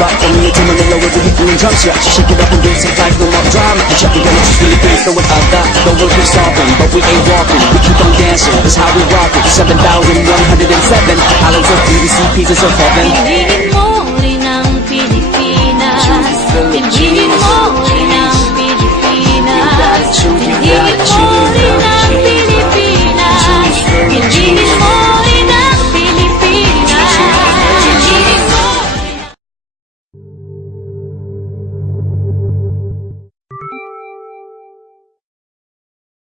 Rock from me to Manila where we're hitting in drums. Yeah, shake it up and do some life, no more drama. You check it out, it's really great, so without that, the world is solving, but we ain't walking. We keep on dancing, that's how we rock it. 7,107 islands of PVC pieces of heaven. Piliin mo rin ang Pilipinas. Piliin mo